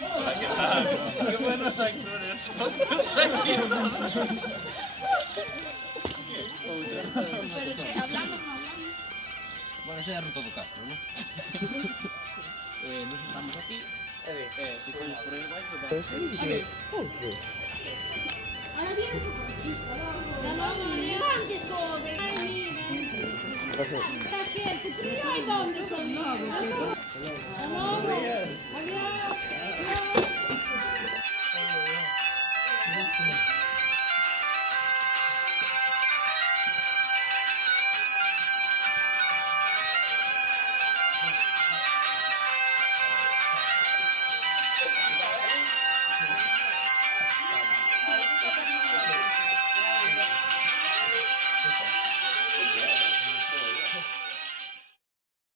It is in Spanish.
Hola, ¿qué tal? Qué buenos actores son. Bueno, xa é a ruta do Castro, non? Nos estamos aquí. Se coñes por aí baixo, Sí, que... Outro. Ahora viene tu coche. ¿Dónde sobe? Ay, mira. Pasó. Está quieto. ¿Y dónde son?